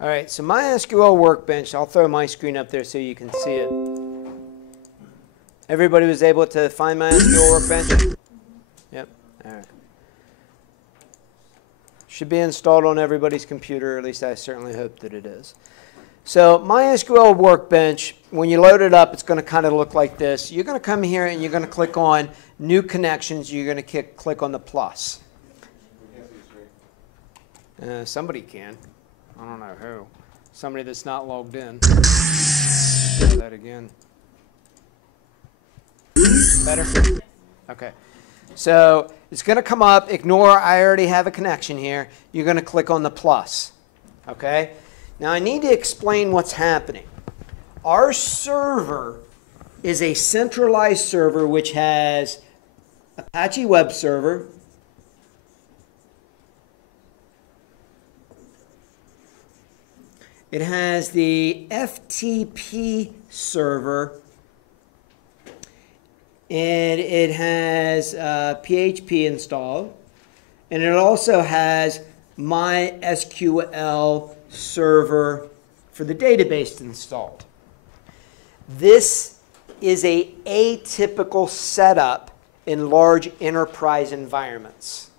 All right, so MySQL Workbench, I'll throw my screen up there so you can see it. Everybody was able to find MySQL Workbench? Yep, all right. Should be installed on everybody's computer, or at least I certainly hope that it is. So MySQL Workbench, when you load it up, it's going to kind of look like this. You're going to come here and you're going to click on New Connections. You're going to click on the plus. Somebody can. I don't know who. Somebody that's not logged in. Try that again. Better? Okay. So it's going to come up. Ignore, I already have a connection here. You're going to click on the plus. Okay? Now I need to explain what's happening. Our server is a centralized server which has Apache Web Server, it has the FTP server, and it has PHP installed, and it also has MySQL server for the database installed. This is an atypical setup in large enterprise environments.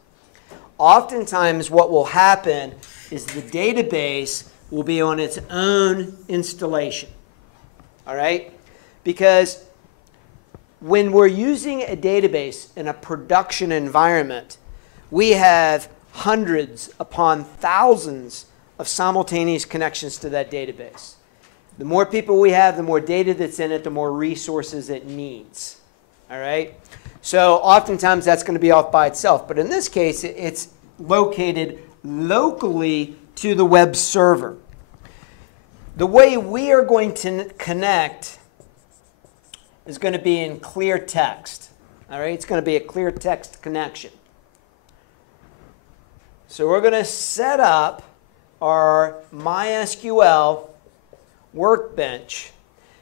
Oftentimes what will happen is the database will be on its own installation. All right? Because when we're using a database in a production environment, we have hundreds upon thousands of simultaneous connections to that database. The more people we have, the more data that's in it, the more resources it needs. All right? So oftentimes that's going to be off by itself. But in this case, it's located locally to the web server. The way we are going to connect is going to be in clear text. All right? It's going to be a clear text connection. So we're going to set up our MySQL Workbench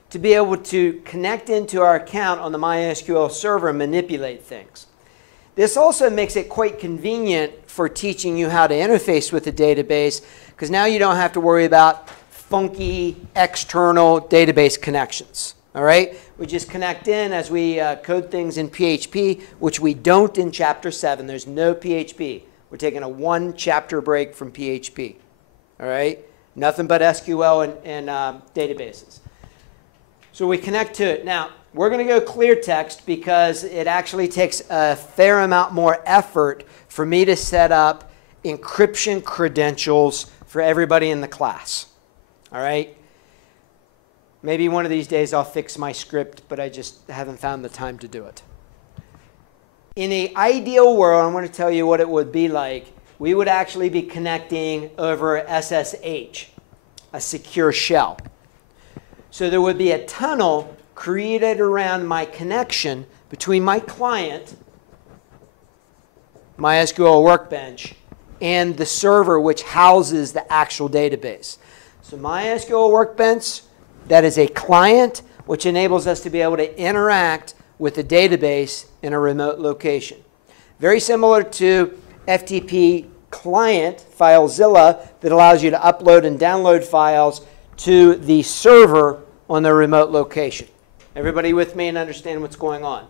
to be able to connect into our account on the MySQL server and manipulate things. This also makes it quite convenient for teaching you how to interface with the database, because now you don't have to worry about funky external database connections. All right? We just connect in as we code things in PHP, which we don't in Chapter 7. There's no PHP. We're taking a one chapter break from PHP. All right? Nothing but SQL and databases. So we connect to it. Now, we're going to go clear text because it actually takes a fair amount more effort for me to set up encryption credentials for everybody in the class. All right? Maybe one of these days I'll fix my script, but I just haven't found the time to do it. In an ideal world, I'm going to tell you what it would be like. We would actually be connecting over SSH, a secure shell. So there would be a tunnel created around my connection between my client, MySQL Workbench, and the server which houses the actual database. So MySQL Workbench, that is a client which enables us to be able to interact with the database in a remote location. Very similar to FTP client, FileZilla, that allows you to upload and download files to the server on the remote location. Everybody with me and understand what's going on?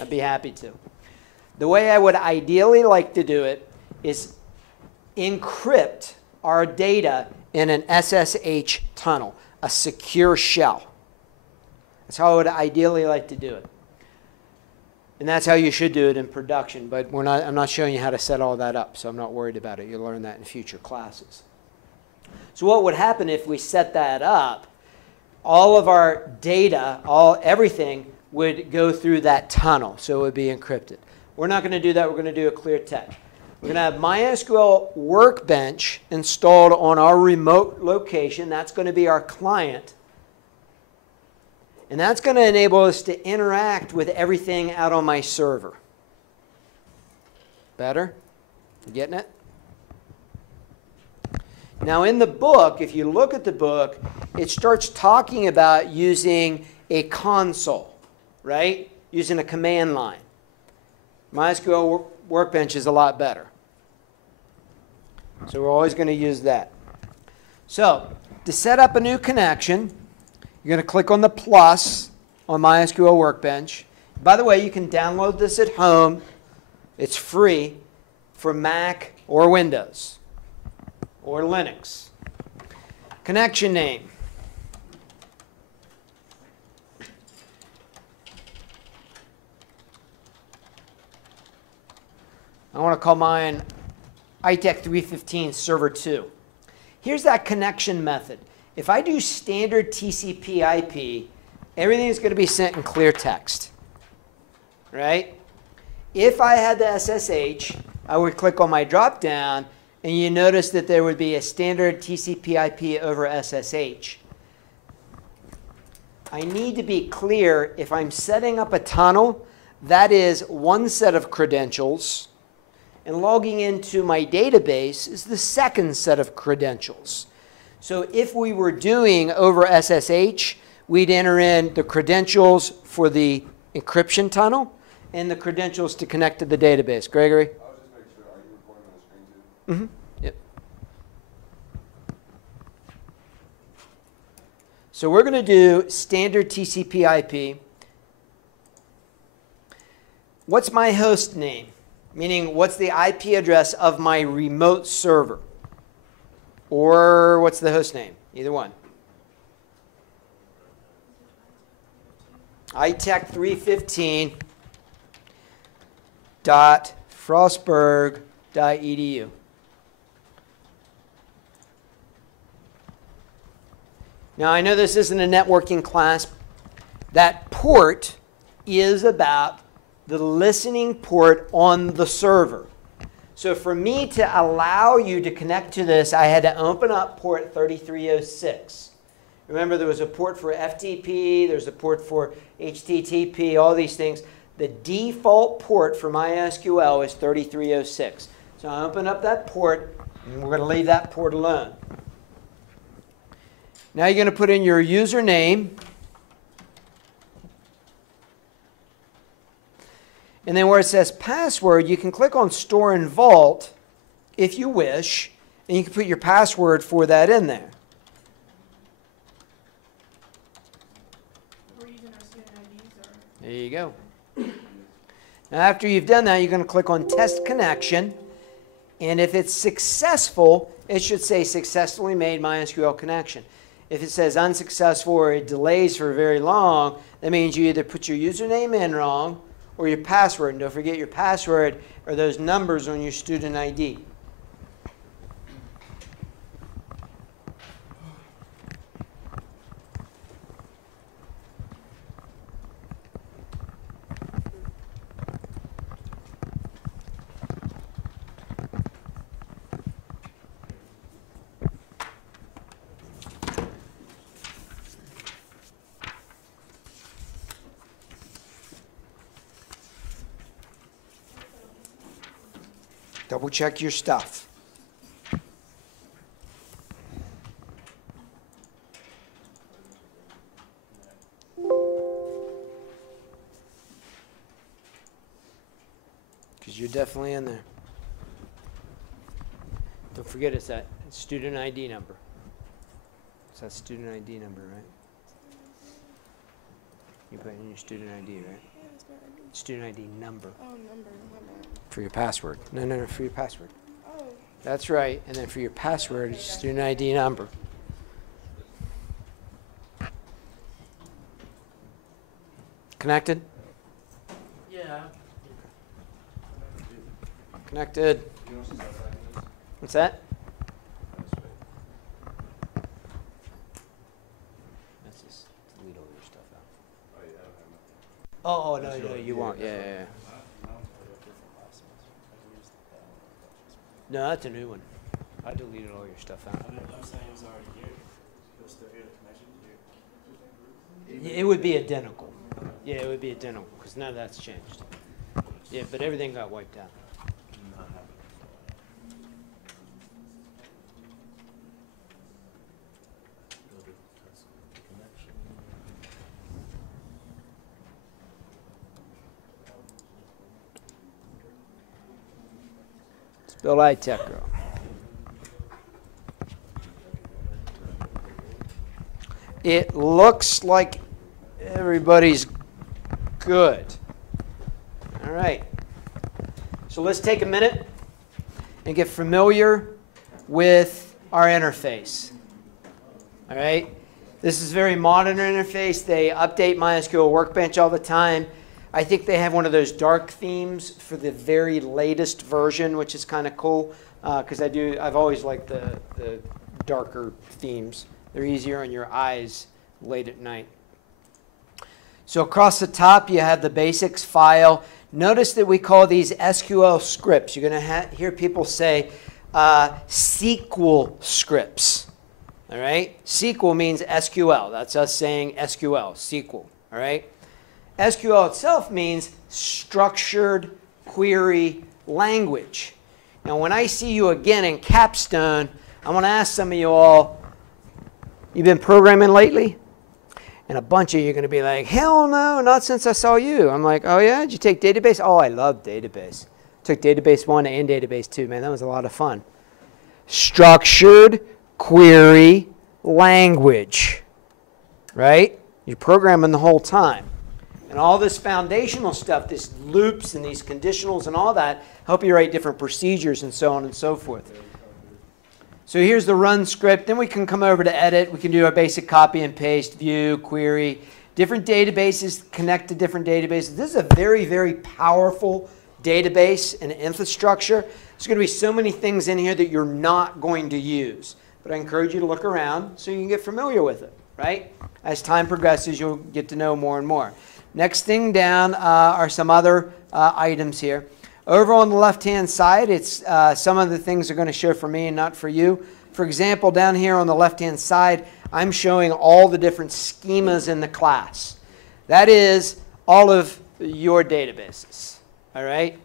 I'd be happy to. The way I would ideally like to do it is encrypt our data in an SSH tunnel, a secure shell. That's how I would ideally like to do it. And that's how you should do it in production, but I'm not showing you how to set all that up, so I'm not worried about it. You'll learn that in future classes. So what would happen if we set that up? All of our data, everything would go through that tunnel, so it would be encrypted. We're not going to do that. We're going to do a clear text. We're going to have MySQL Workbench installed on our remote location. That's going to be our client. And that's going to enable us to interact with everything out on my server. Better? You getting it? Now in the book, if you look at the book, it starts talking about using a console, right? Using a command line. MySQL Workbench is a lot better. So we're always going to use that. So to set up a new connection, you're going to click on the plus on MySQL Workbench. By the way, you can download this at home. It's free for Mac or Windows or Linux. Connection name. I want to call mine ITech 315 Server 2. Here's that connection method. If I do standard TCP IP, everything is going to be sent in clear text, right? If I had the SSH, I would click on my drop-down, and you notice that there would be a standard TCP IP over SSH. I need to be clear, if I'm setting up a tunnel, that is one set of credentials, and logging into my database is the second set of credentials. So if we were doing over SSH, we'd enter in the credentials for the encryption tunnel and the credentials to connect to the database. Gregory? I'll just make sure. Are you recording on the screen too? Mm-hmm. Yep. So we're going to do standard TCP IP. What's my host name? Meaning, what's the IP address of my remote server? Or what's the host name? Either one. ITech 315 .frostburg.edu. Now, I know this isn't a networking class. That port is about the listening port on the server. So for me to allow you to connect to this, I had to open up port 3306. Remember, there was a port for FTP, there's a port for HTTP, all these things. The default port for MySQL is 3306. So I open up that port, and we're going to leave that port alone. Now you're going to put in your username. And then where it says password, you can click on Store in Vault if you wish, and you can put your password for that in there. We're using our student IDs or? There you go. Now after you've done that, you're going to click on Test Connection. And if it's successful, it should say Successfully Made MySQL Connection. If it says unsuccessful or it delays for very long, that means you either put your username in wrong or your password. And don't forget your password are those numbers on your student ID. Double check your stuff. Because you're definitely in there. Don't forget it's that student ID number. It's that student ID number, right? You put in your student ID, right? Yeah, it's my ID. Student ID number. Oh, number. My bad. For your password. No, for your password. Oh. That's right. And then for your password, it's student ID number. Connected? Yeah. Connected. What's that? Let's just delete all your stuff out. Oh, no, you won't. Yeah. No, that's a new one. I deleted all your stuff out. I'm saying it was already here. He'll still hear the connection here. It would be identical. Yeah, it would be identical because none of that's changed. Yeah, but everything got wiped out. Bill iTech girl. it looks like everybody's good. All right. So let's take a minute and get familiar with our interface. All right. This is a very modern interface. They update MySQL Workbench all the time. I think they have one of those dark themes for the very latest version, which is kind of cool because I've always liked the darker themes. They're easier on your eyes late at night. So across the top, you have the basics file. Notice that we call these SQL scripts. You're going to hear people say SQL scripts. All right? SQL means SQL. That's us saying SQL, SQL. All right? SQL itself means structured query language. Now, when I see you again in Capstone, I want to ask some of you all, you've been programming lately? And a bunch of you are going to be like, hell no, not since I saw you. I'm like, oh yeah, did you take database? Oh, I love database. Took database 1 and database 2. Man, that was a lot of fun. Structured query language, right? You're programming the whole time. And all this foundational stuff, this loops and these conditionals and all that, help you write different procedures and so on and so forth. So here's the run script. Then we can come over to edit. We can do our basic copy and paste, view, query. Different databases connect to different databases. This is a very, very powerful database and infrastructure. There's going to be so many things in here that you're not going to use. But I encourage you to look around so you can get familiar with it, right? As time progresses, you'll get to know more and more. Next thing down are some other items here. Over on the left-hand side, it's some of the things are going to show for me and not for you. For example, down here on the left-hand side, I'm showing all the different schemas in the class. That is all of your databases, all right?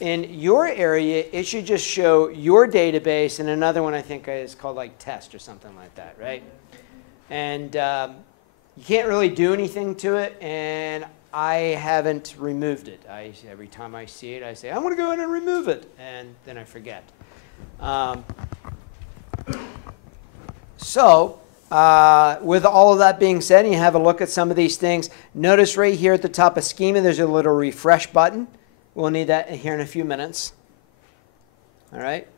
In your area, it should just show your database, and another one I think is called like test or something like that, right? And you can't really do anything to it, and I haven't removed it. Every time I see it, I say, I'm going to go in and remove it, and then I forget. With all of that being said, and you have a look at some of these things, notice right here at the top of schema, there's a little refresh button. We'll need that here in a few minutes. All right?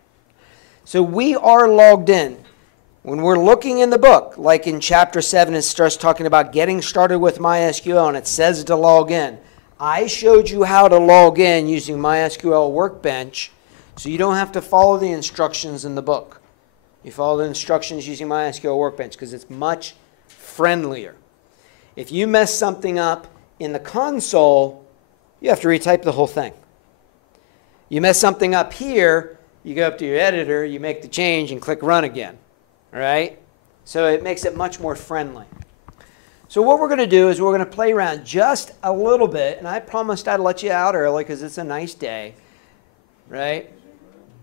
So we are logged in. When we're looking in the book, like in Chapter 7, it starts talking about getting started with MySQL, and it says to log in. I showed you how to log in using MySQL Workbench, so you don't have to follow the instructions in the book. You follow the instructions using MySQL Workbench because it's much friendlier. If you mess something up in the console, you have to retype the whole thing. You mess something up here, you go up to your editor, you make the change, and click Run again. All right? So it makes it much more friendly. So what we're going to do is we're going to play around just a little bit, and I promised I'd let you out early because it's a nice day, right?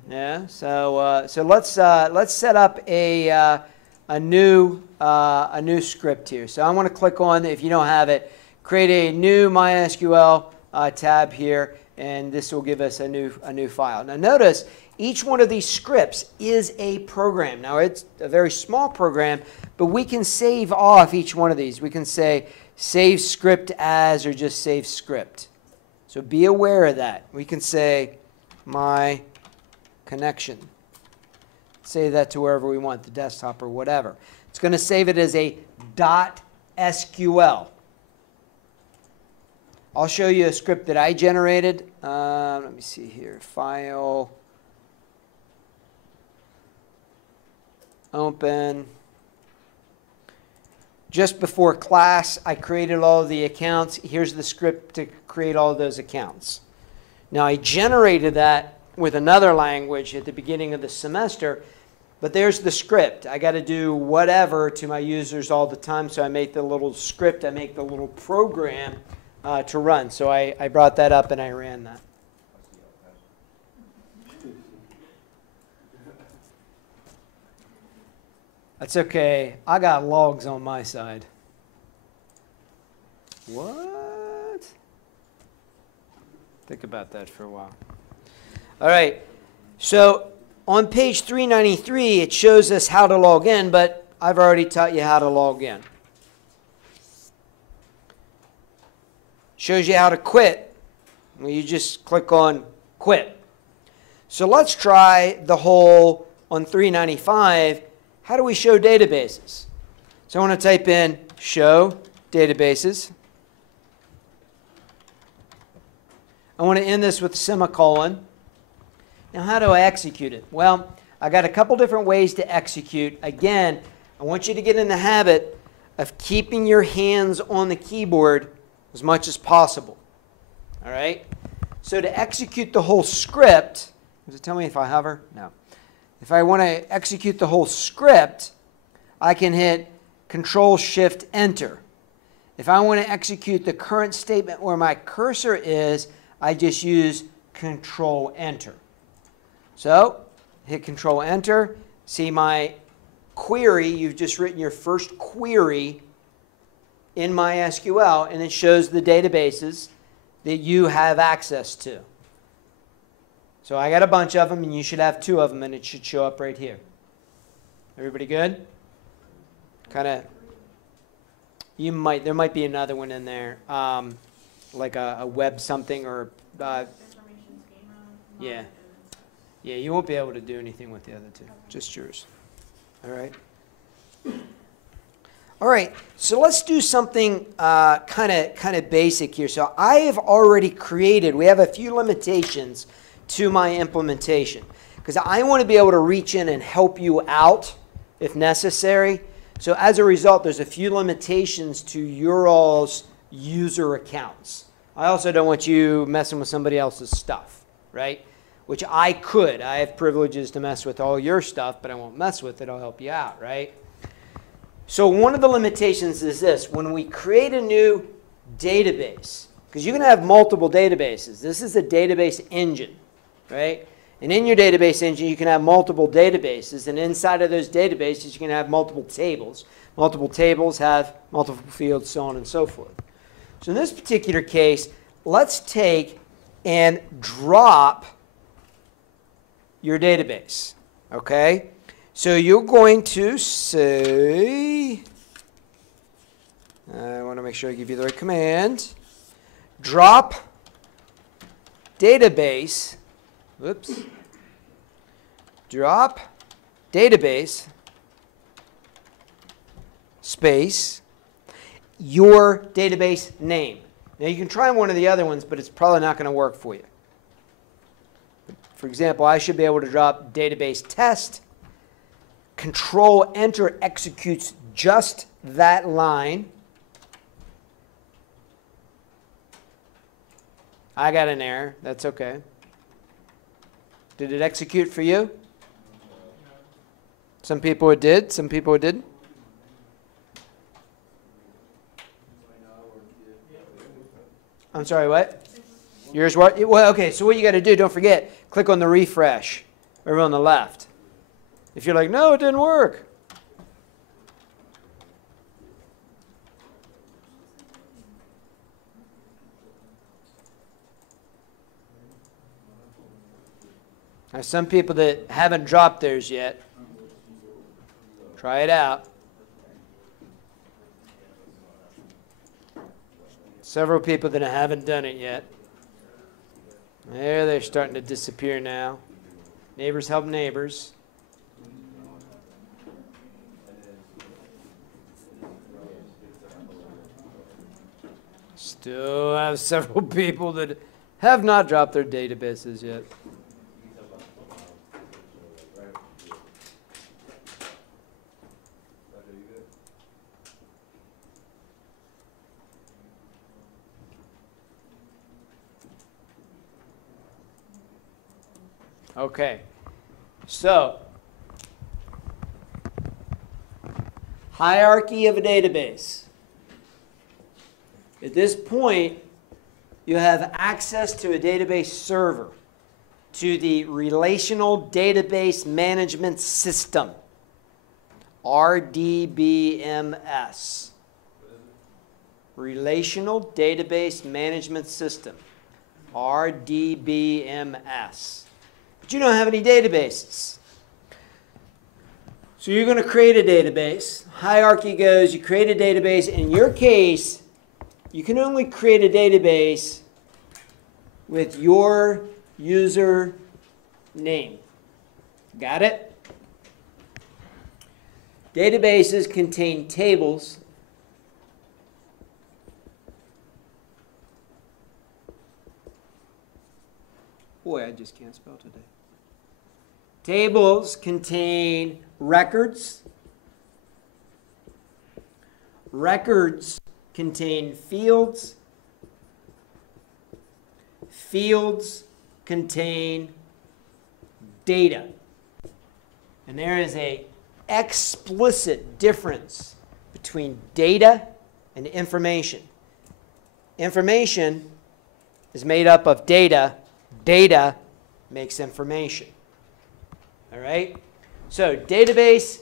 Yeah. So let's set up a new script here. So I want to click on, if you don't have it, create a new MySQL tab here, and this will give us a new file. Now notice each one of these scripts is a program. Now it's a very small program, but we can save off each one of these. We can say save script as or just save script. So be aware of that. We can say my connection. Save that to wherever we want, the desktop or whatever. It's going to save it as a .sql. I'll show you a script that I generated. Let me see here. File. Open. Just before class, I created all of the accounts. Here's the script to create all of those accounts. Now, I generated that with another language at the beginning of the semester, but there's the script. I got to do whatever to my users all the time, so I make the little script, I make the little program to run. So I brought that up and I ran that. That's okay. I got logs on my side. What? Think about that for a while. All right. So on page 393, it shows us how to log in, but I've already taught you how to log in. Shows you how to quit. Well, you just click on quit. So let's try the whole on 395. How do we show databases? So I want to type in show databases. I want to end this with a semicolon. Now, how do I execute it? Well, I got a couple different ways to execute. Again, I want you to get in the habit of keeping your hands on the keyboard as much as possible. All right? So to execute the whole script, does it tell me if I hover? No. If I want to execute the whole script, I can hit Control-Shift-Enter. If I want to execute the current statement where my cursor is, I just use Control-Enter. So, hit Control-Enter. See my query. You've just written your first query in MySQL, and it shows the databases that you have access to. So I got a bunch of them, and you should have 2 of them, and it should show up right here. Everybody good? Kind of. There might be another one in there, like a web something or. Yeah. Yeah, you won't be able to do anything with the other 2. Just yours. All right. All right. So let's do something kind of basic here. So I have already created. We have a few limitations to my implementation because I want to be able to reach in and help you out if necessary. So as a result, there's a few limitations to your all's user accounts. I also don't want you messing with somebody else's stuff, right? Which I could. I have privileges to mess with all your stuff, but I won't mess with it. I'll help you out, right? So one of the limitations is this. When we create a new database, because you can have multiple databases. This is a database engine, right? And in your database engine, you can have multiple databases. And inside of those databases, you can have multiple tables. Multiple tables have multiple fields, so on and so forth. So in this particular case, let's take and drop your database, okay? So you're going to say, I want to make sure I give you the right command, drop database, whoops, drop database space your database name. Now you can try one of the other ones, but it's probably not going to work for you. For example, I should be able to drop database test. Control-Enter executes just that line. I got an error. That's okay. Did it execute for you? Some people it did. Some people it didn't. I'm sorry, what? Yours what? Well, okay, so what you got to do, don't forget, click on the refresh over on the left. If you're like, no, it didn't work. Now, some people that haven't dropped theirs yet, try it out. Several people that haven't done it yet. There, they're starting to disappear now. Neighbors help neighbors. Still have several people that have not dropped their databases yet. Okay, so hierarchy of a database. At this point, you have access to a database server, to the Relational Database Management System, RDBMS. Relational Database Management System, RDBMS. But you don't have any databases. So you're going to create a database. Hierarchy goes, you create a database. In your case, you can only create a database with your user name. Got it? Databases contain tables Boy, I just can't spell today. Tables contain records. Records contain fields. Fields contain data. And there is an explicit difference between data and information. Information is made up of data. Data makes information. All right? So database,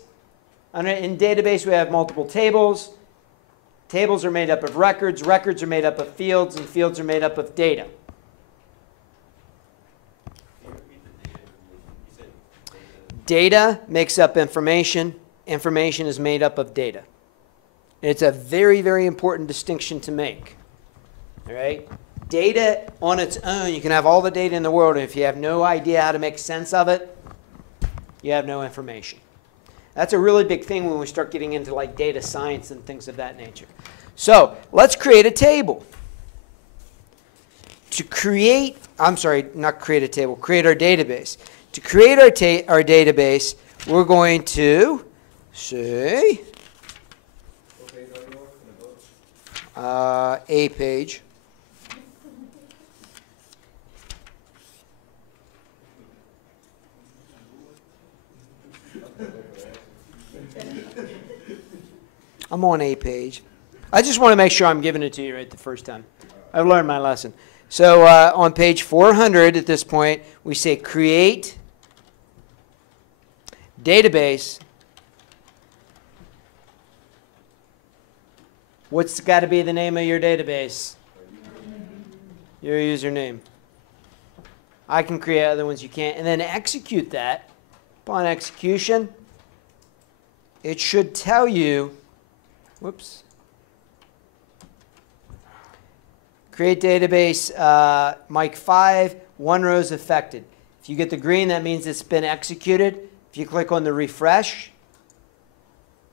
in database we have multiple tables. Tables are made up of records. Records are made up of fields, and fields are made up of data. Data makes up information. Information is made up of data. And it's a very, very important distinction to make. All right? Data on its own, you can have all the data in the world, and if you have no idea how to make sense of it, you have no information. That's a really big thing when we start getting into like data science and things of that nature. So let's create a table. To create, I'm sorry, not create a table, create our database. To create our database, we're going to say a page. I'm on a page. I just want to make sure I'm giving it to you right the first time. I've learned my lesson. So on page 400 at this point, we say create database. What's got to be the name of your database? Your username. I can create other ones you can't. And then execute that. Upon execution, it should tell you, whoops. Create database, Mike 5, 1 row is affected. If you get the green, that means it's been executed. If you click on the refresh,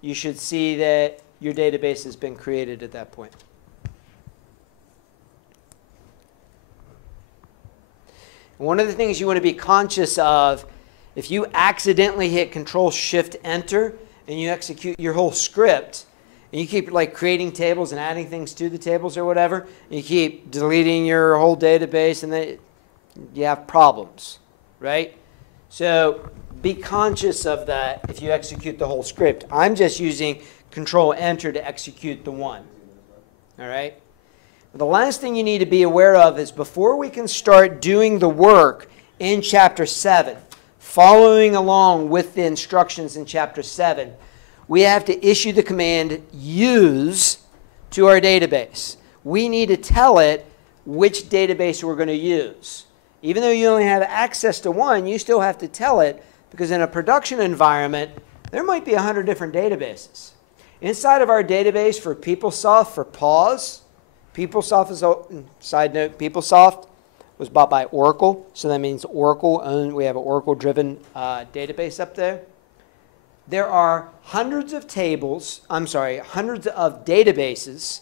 you should see that your database has been created at that point. One of the things you want to be conscious of, if you accidentally hit Control-Shift-Enter and you execute your whole script, and you keep like creating tables and adding things to the tables or whatever, and you keep deleting your whole database, and then you have problems, right? So be conscious of that if you execute the whole script. I'm just using Control-Enter to execute the one, all right? The last thing you need to be aware of is before we can start doing the work in Chapter 7, following along with the instructions in Chapter 7, we have to issue the command use to our database. We need to tell it which database we're going to use. Even though you only have access to one, you still have to tell it, because in a production environment, there might be 100 different databases. Inside of our database for PeopleSoft, for PAWS, PeopleSoft is a side note, PeopleSoft was bought by Oracle, so that means Oracle, and we have an Oracle-driven database up there. There are hundreds of hundreds of databases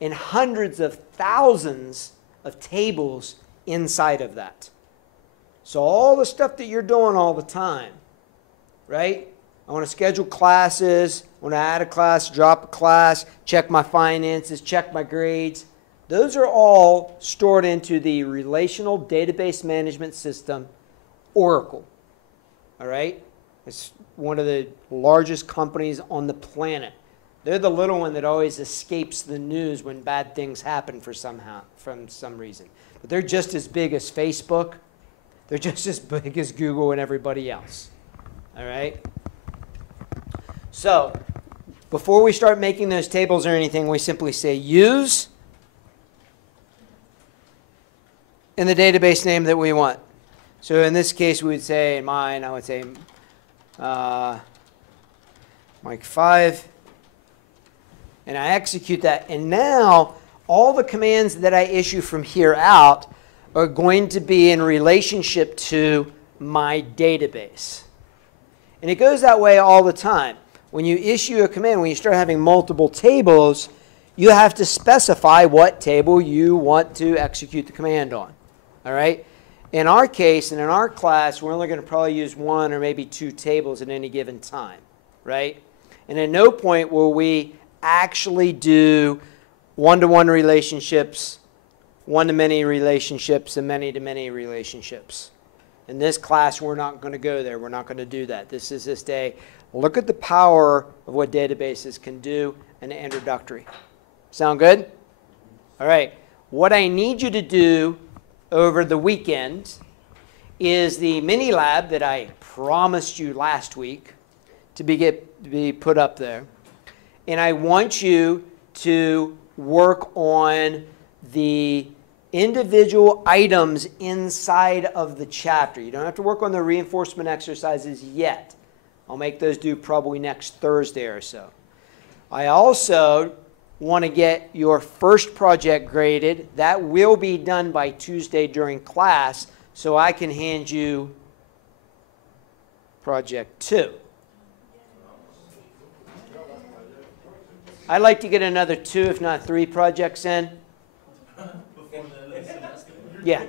and hundreds of thousands of tables inside of that. So all the stuff that you're doing all the time, right? I want to schedule classes, I want to add a class, drop a class, check my finances, check my grades. Those are all stored into the Relational Database Management System, Oracle. All right? It's one of the largest companies on the planet. They're the little one that always escapes the news when bad things happen for some reason. But they're just as big as Facebook. They're just as big as Google and everybody else. All right? So before we start making those tables or anything, we simply say use in the database name that we want. So in this case, we would say, in mine, I would say Mike 5, and I execute that. And now all the commands that I issue from here out are going to be in relationship to my database. And it goes that way all the time. When you issue a command, when you start having multiple tables, you have to specify what table you want to execute the command on. All right? In our case, and in our class, we're only going to probably use one or maybe two tables at any given time. Right? And at no point will we actually do one-to-one relationships, one-to-many relationships, and many-to-many relationships. In this class, we're not going to go there. We're not going to do that. This is this day. Look at the power of what databases can do and introductory. Sound good? All right. What I need you to do over the weekend is the mini lab that I promised you last week to be put up there. And I want you to work on the individual items inside of the chapter. You don't have to work on the reinforcement exercises yet. I'll make those due probably next Thursday or so. I also want to get your first project graded. That will be done by Tuesday during class, so I can hand you project 2. I'd like to get another 2, if not 3 projects in. Yeah.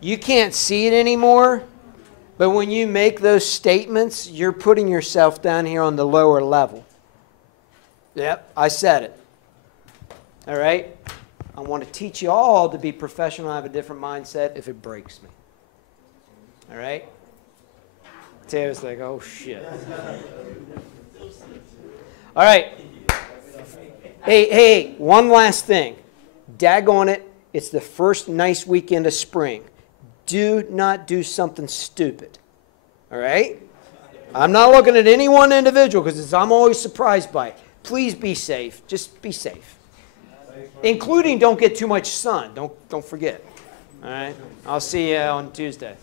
You can't see it anymore, but when you make those statements, you're putting yourself down here on the lower level. Yep, I said it. All right? I want to teach you all to be professional and have a different mindset if it breaks me. All right? Taylor's like, oh, shit. All right. Hey, one last thing. Daggone it, it's the first nice weekend of spring. Do not do something stupid. All right? I'm not looking at any one individual because I'm always surprised by it. Please be safe. Just be safe. Including don't get too much sun. Don't forget. All right? I'll see you on Tuesday.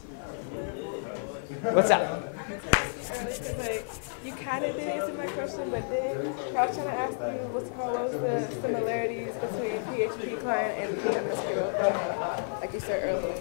What's that? You kind of did answer my question, but then I was trying to ask you what was the similarities between PHP client and PMSQL, like you said earlier.